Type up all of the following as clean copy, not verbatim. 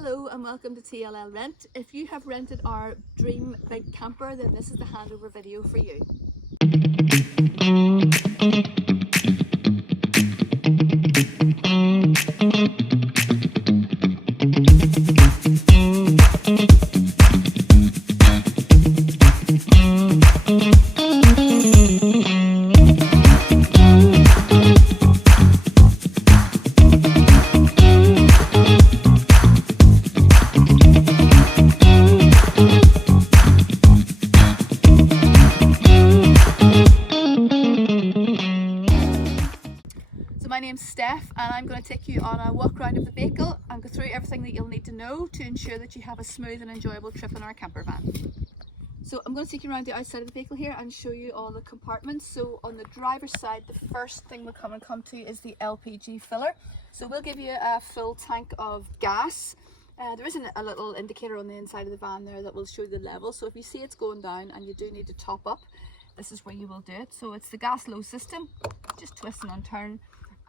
Hello and welcome to TLL Rent. If you have rented our dream big camper, then this is the handover video for you. My name's Steph and I'm going to take you on a walk around of the vehicle and go through everything that you'll need to know to ensure that you have a smooth and enjoyable trip in our camper van. So I'm going to take you around the outside of the vehicle here and show you all the compartments. So on the driver's side, the first thing we'll come to is the LPG filler. So we'll give you a full tank of gas. There is a little indicator on the inside of the van there that will show you the level. So if you see it's going down and you do need to top up, this is where you will do it. So it's the gas low system, just twist and unturn,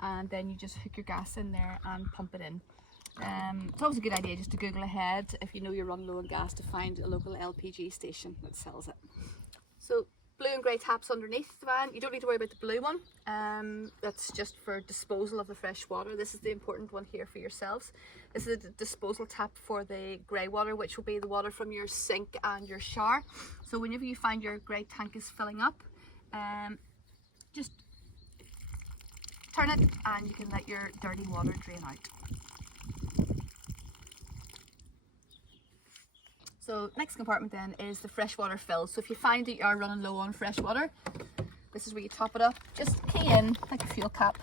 and then you just hook your gas in there and pump it in. It's always a good idea just to Google ahead if you know you're running low on gas to find a local LPG station that sells it. So blue and grey taps underneath the van. You don't need to worry about the blue one. That's just for disposal of the fresh water. This is the important one here for yourselves. This is a disposal tap for the grey water, which will be the water from your sink and your shower. So whenever you find your grey tank is filling up, just turn it and you can let your dirty water drain out. So next compartment then is the freshwater fill. So if you find that you are running low on fresh water, this is where you top it up. Just key in like a fuel cap,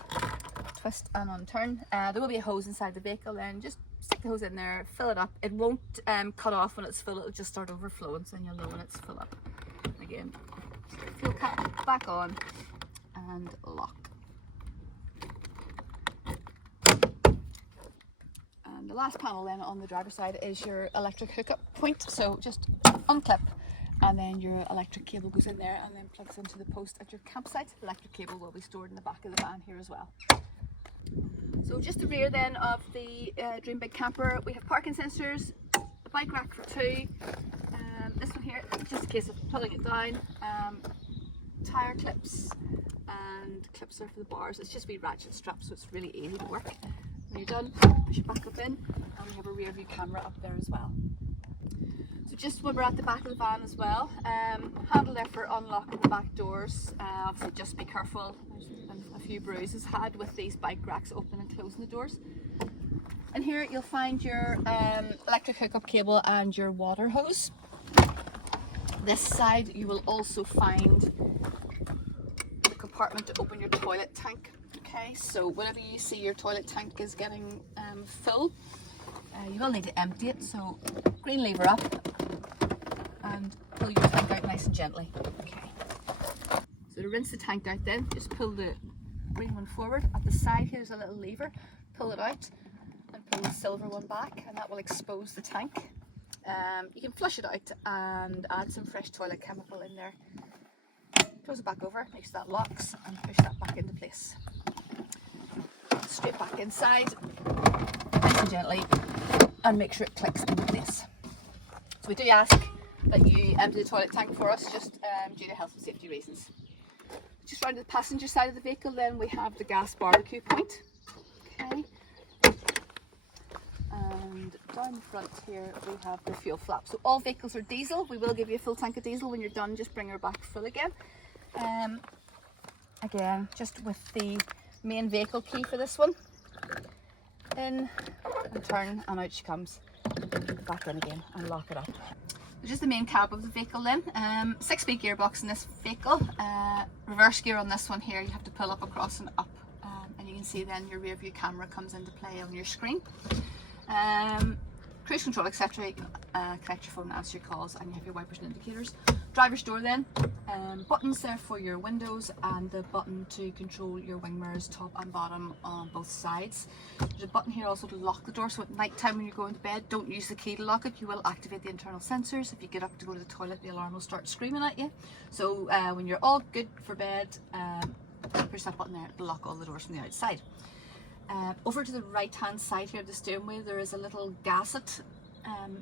twist and unturn. There will be a hose inside the vehicle, then just stick the hose in there, fill it up. It won't cut off when it's full, it'll just start overflowing, so then you'll know when it's full up. Again, fuel cap back on and lock. And the last panel then on the driver's side is your electric hookup point. So just unclip and then your electric cable goes in there and then plugs into the post at your campsite. The electric cable will be stored in the back of the van here as well. So just the rear then of the Dream Big Camper, we have parking sensors, a bike rack for two, this one here, just in case of pulling it down, tyre clips and clips there for the bars. It's just wee ratchet straps, so it's really easy to work. When you're done, push it back up in, and we have a rear view camera up there as well. So just when we're at the back of the van as well, handle there for unlocking the back doors. Obviously just be careful, there's been a few bruises had with these bike racks open and closing the doors. And here you'll find your electric hookup cable and your water hose. This side you will also find the compartment to open your toilet tank. Okay, so whenever you see your toilet tank is getting full, you will need to empty it. So green lever up and pull your tank out nice and gently. Okay. So to rinse the tank out then, just pull the green one forward. At the side here's a little lever, pull it out and pull the silver one back, and that will expose the tank. You can flush it out and add some fresh toilet chemical in there. Close it back over, make sure that locks, and push that back into place. Straight back inside, nice and gently, and make sure it clicks into place. So we do ask that you empty the toilet tank for us, just due to health and safety reasons. Just round to the passenger side of the vehicle then we have the gas barbecue point. Okay. And down the front here we have the fuel flap. So all vehicles are diesel. We will give you a full tank of diesel. When you're done, just bring her back full again. Again, just with the main vehicle key for this one, in and turn, and out she comes, back in again and lock it up. This is the main cab of the vehicle then. 6-speed gearbox in this vehicle. Reverse gear on this one here, you have to pull up across and up, and you can see then your rear view camera comes into play on your screen. Cruise control, etc. You can connect your phone and answer your calls, and you have your wipers and indicators. Driver's door then, buttons there for your windows and the button to control your wing mirrors top and bottom on both sides. There's a button here also to lock the door, so at night time when you're going to bed, don't use the key to lock it. You will activate the internal sensors. If you get up to go to the toilet, the alarm will start screaming at you. So when you're all good for bed, push that button there to lock all the doors from the outside. Over to the right hand side here of the steering wheel there is a little gasset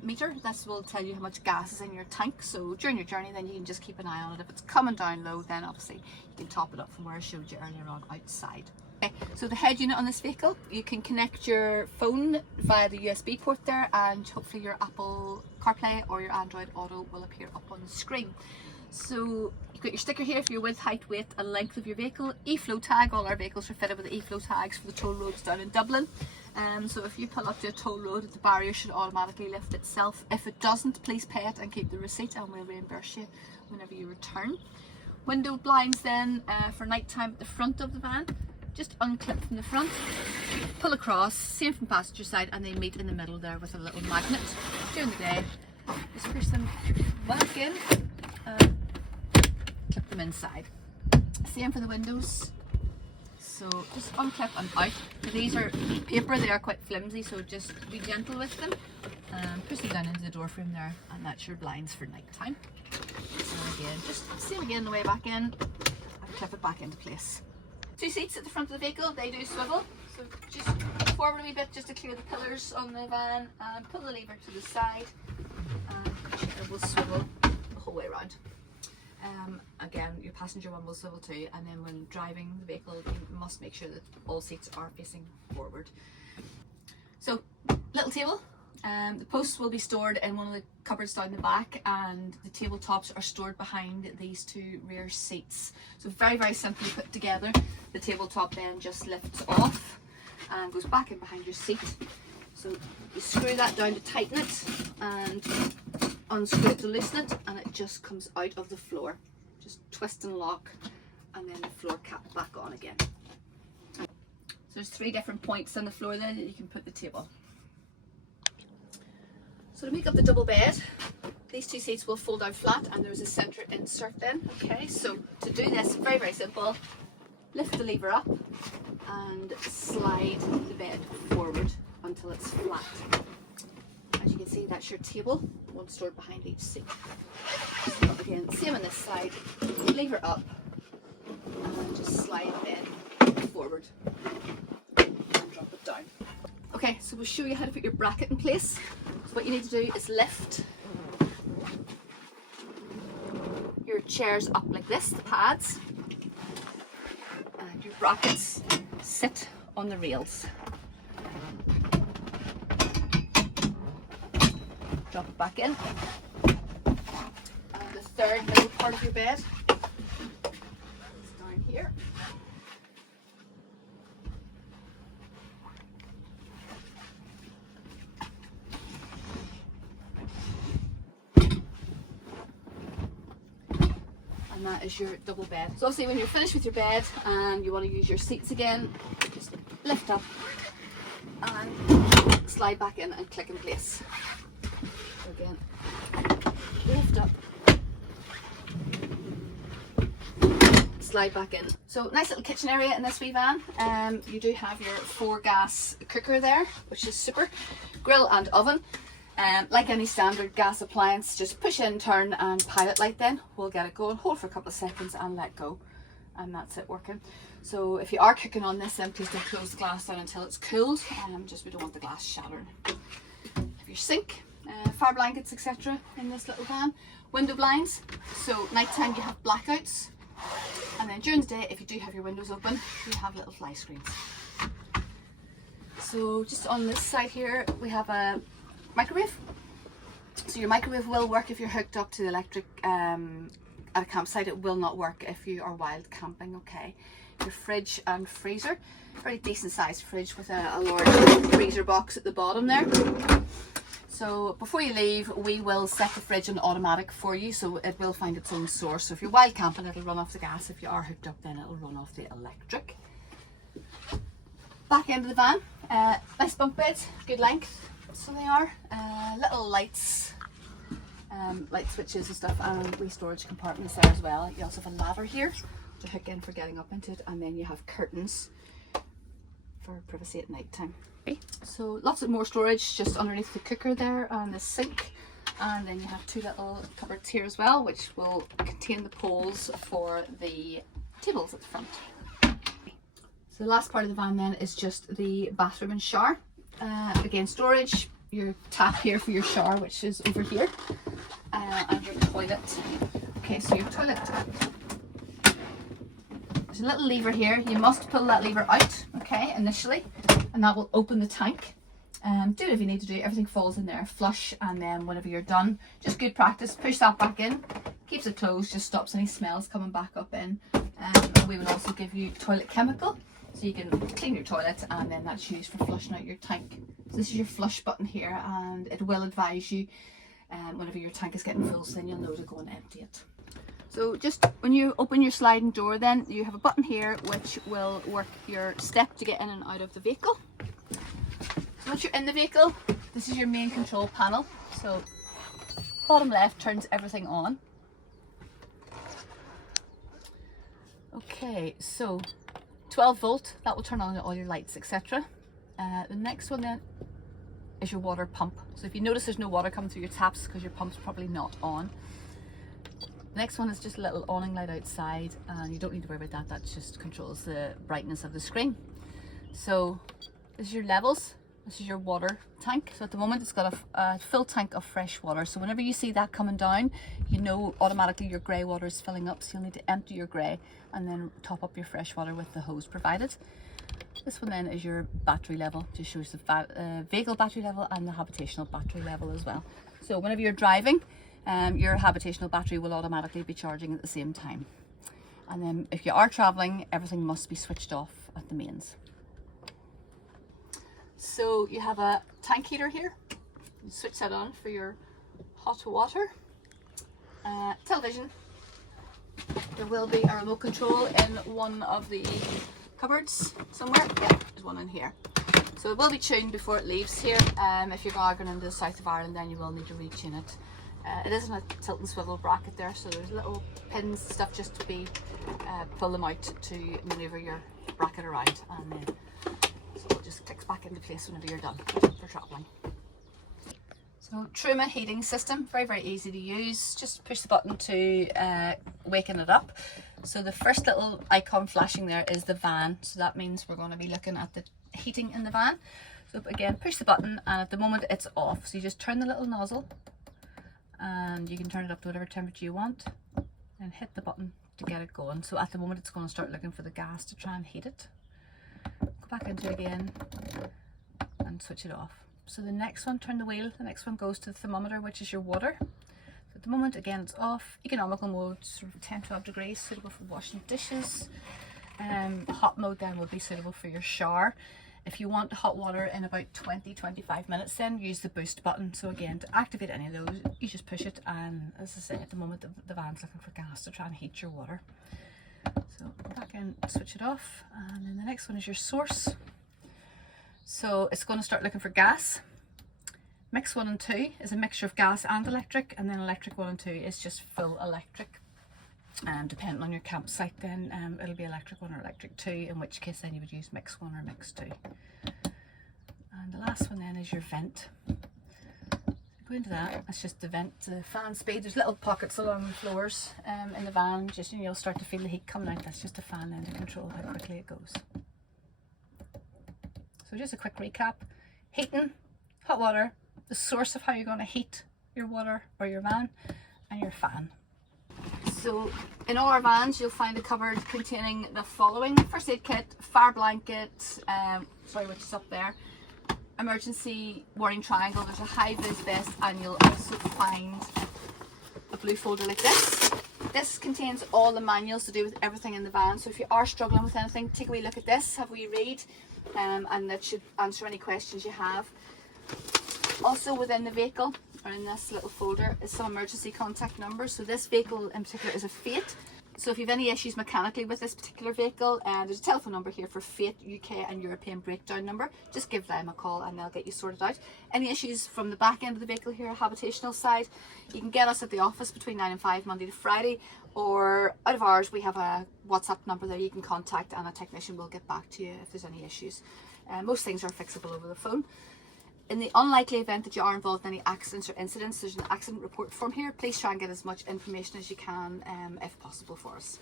meter. This will tell you how much gas is in your tank, so during your journey then you can just keep an eye on it. If it's coming down low then obviously you can top it up from where I showed you earlier on outside. Okay, so the head unit on this vehicle, you can connect your phone via the USB port there, and hopefully your Apple CarPlay or your Android Auto will appear up on the screen. So you've got your sticker here for your width, height, weight and length of your vehicle. E-flow tag, all our vehicles are fitted with the e-flow tags for the toll roads down in Dublin. So if you pull up to a toll road, the barrier should automatically lift itself. If it doesn't, please pay it and keep the receipt and we'll reimburse you whenever you return. Window blinds then for night time at the front of the van. Just unclip from the front, pull across, same from passenger side, and they meet in the middle there with a little magnet. During the day, just push them back in and clip them inside. Same for the windows. So just unclip and out. These are paper, they are quite flimsy, so just be gentle with them. Push them down into the door frame there, and that's your blinds for night time. So again, just same again the way back in, and clip it back into place. 2 seats at the front of the vehicle, they do swivel, so just forward a wee bit just to clear the pillars on the van, and pull the lever to the side and the chair will swivel the whole way around. Again, your passenger one will swivel too, and then when driving the vehicle you must make sure that all seats are facing forward. So, little table. The posts will be stored in one of the cupboards down the back, and the tabletops are stored behind these 2 rear seats. So very, very simply put together. The tabletop then just lifts off and goes back in behind your seat. So you screw that down to tighten it and unscrew it to loosen it, and it just comes out of the floor. Just twist and lock, and then the floor cap back on again. So there's 3 different points on the floor there that you can put the table. So to make up the double bed, these 2 seats will fold out flat and there's a centre insert then. Okay, so to do this, very, very simple. Lift the lever up and slide the bed forward until it's flat. As you can see, that's your table, one stored behind each seat. So again, same on this side, lever up and just slide the bed forward and drop it down. Okay, so we'll show you how to put your bracket in place. So what you need to do is lift your chairs up like this, the pads, and your brackets sit on the rails. Drop it back in. And the third middle part of your bed is down here. And that is your double bed. So obviously when you're finished with your bed and you want to use your seats again, just lift up and slide back in and click in place. So again, lift up, slide back in. So nice little kitchen area in this wee van. You do have your 4-gas cooker there, which is super. Grill and oven. Like any standard gas appliance, just push in, turn and pilot light then will get it going. Hold for a couple of seconds and let go, and that's it working. So if you are cooking on this then please do close the glass down until it's cooled. Just we don't want the glass shattering. Have your sink, fire blankets etc. in this little van. Window blinds, so nighttime you have blackouts, and then during the day if you do have your windows open you have little fly screens. So just on this side here we have a microwave. So your microwave will work if you're hooked up to the electric at a campsite. It will not work if you are wild camping. Okay, your fridge and freezer, very decent sized fridge with a large freezer box at the bottom there. So before you leave we will set the fridge on automatic for you, so it will find its own source. So if you're wild camping it'll run off the gas, if you are hooked up then it'll run off the electric. Back end of the van, nice bunk beds, good length. So they are little lights, light switches and stuff, and wee storage compartments there as well. You also have a ladder here to hook in for getting up into it, and then you have curtains for privacy at night time. Okay. So lots of more storage just underneath the cooker there and the sink, and then you have 2 little cupboards here as well, which will contain the poles for the tables at the front. So the last part of the van then is just the bathroom and shower. Again, storage, your tap here for your shower, which is over here, and your toilet. Okay, so your toilet, there's a little lever here. You must pull that lever out, okay, initially, and that will open the tank. Do it if you need to do it. Everything falls in there, flush, and then whenever you're done, just good practice, push that back in, keeps it closed, just stops any smells coming back up in. We will also give you toilet chemical, so you can clean your toilet, and then that's used for flushing out your tank. So this is your flush button here, and it will advise you whenever your tank is getting full, so then you'll know to go and empty it. So just when you open your sliding door, then you have a button here which will work your step to get in and out of the vehicle. So once you're in the vehicle, this is your main control panel. So bottom left turns everything on. Okay, so 12 volt, that will turn on all your lights, etc. The next one then is your water pump. So if you notice there's no water coming through your taps, because your pump's probably not on. The next one is just a little awning light outside, and you don't need to worry about that. That just controls the brightness of the screen. So this is your levels. This is your water tank. So at the moment it's got a full tank of fresh water. So whenever you see that coming down, you know automatically your grey water is filling up. So you'll need to empty your grey and then top up your fresh water with the hose provided. This one then is your battery level. Just shows the vehicle battery level and the habitational battery level as well. So whenever you're driving, your habitational battery will automatically be charging at the same time. And then if you are travelling, everything must be switched off at the mains. So you have a tank heater here. You switch that on for your hot water. Television. There will be a remote control in one of the cupboards somewhere. Yeah, there's one in here. So it will be tuned before it leaves here. If you're going into the south of Ireland, then you will need to retune it. It isn't a tilt and swivel bracket there, so there's little pins, stuff just to be pull them out to manoeuvre your bracket around, and then so it just clicks back into place whenever you're done for travelling. So Truma heating system, very easy to use. Just push the button to waken it up. So the first little icon flashing there is the van, so that means we're going to be looking at the heating in the van. So again, push the button, and at the moment it's off, so you just turn the little nozzle and you can turn it up to whatever temperature you want and hit the button to get it going. So at the moment it's going to start looking for the gas to try and heat it. Go back into it again and switch it off. So the next one, turn the wheel, the next one goes to the thermometer, which is your water. So at the moment again it's off. Economical mode, sort of 10-12 degrees, suitable for washing dishes. Hot mode then will be suitable for your shower. If you want hot water in about 20-25 minutes, then use the boost button. So again, to activate any of those, you just push it, and as I say, at the moment the van's looking for gas to try and heat your water. So go back in, switch it off, and then the next one is your source. So it's going to start looking for gas. Mix 1 and 2 is a mixture of gas and electric, and then electric 1 and 2 is just full electric. And depending on your campsite, then it'll be electric 1 or electric 2, in which case then you would use mix 1 or mix 2. And the last one then is your vent. Go into that, that's just the vent, the fan speed. There's little pockets along the floors in the van, just you'll start to feel the heat coming out. That's just a fan then to control how quickly it goes. So just a quick recap: heating, hot water, the source of how you're going to heat your water or your van, and your fan. So in all our vans you'll find a cupboard containing the following: first aid kit, fire blanket, which is up there, emergency warning triangle, there's a high vis vest, and you'll also find a blue folder like this. This contains all the manuals to do with everything in the van, so if you are struggling with anything, take a wee look at this, have a wee read, and that should answer any questions you have. Also within the vehicle, or in this little folder, is some emergency contact numbers. So this vehicle in particular is a Fate. So if you have any issues mechanically with this particular vehicle, there's a telephone number here for Fate UK and European breakdown number. Just give them a call and they'll get you sorted out. Any issues from the back end of the vehicle here, habitational side, you can get us at the office between 9 and 5 Monday to Friday, or out of hours we have a WhatsApp number there you can contact, and a technician will get back to you if there's any issues. Most things are fixable over the phone. In the unlikely event that you are involved in any accidents or incidents, there's an accident report form here. Please try and get as much information as you can if possible for us.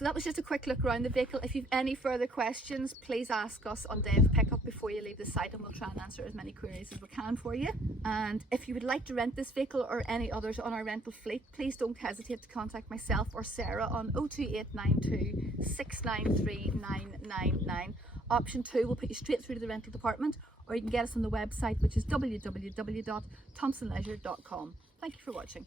So that was just a quick look around the vehicle. If you've any further questions, please ask us on day of pickup before you leave the site, and we'll try and answer as many queries as we can for you. And if you would like to rent this vehicle or any others on our rental fleet, please don't hesitate to contact myself or Sarah on 02892 693 999. Option 2 will put you straight through to the rental department, or you can get us on the website, which is www.thompsonleisure.com. Thank you for watching.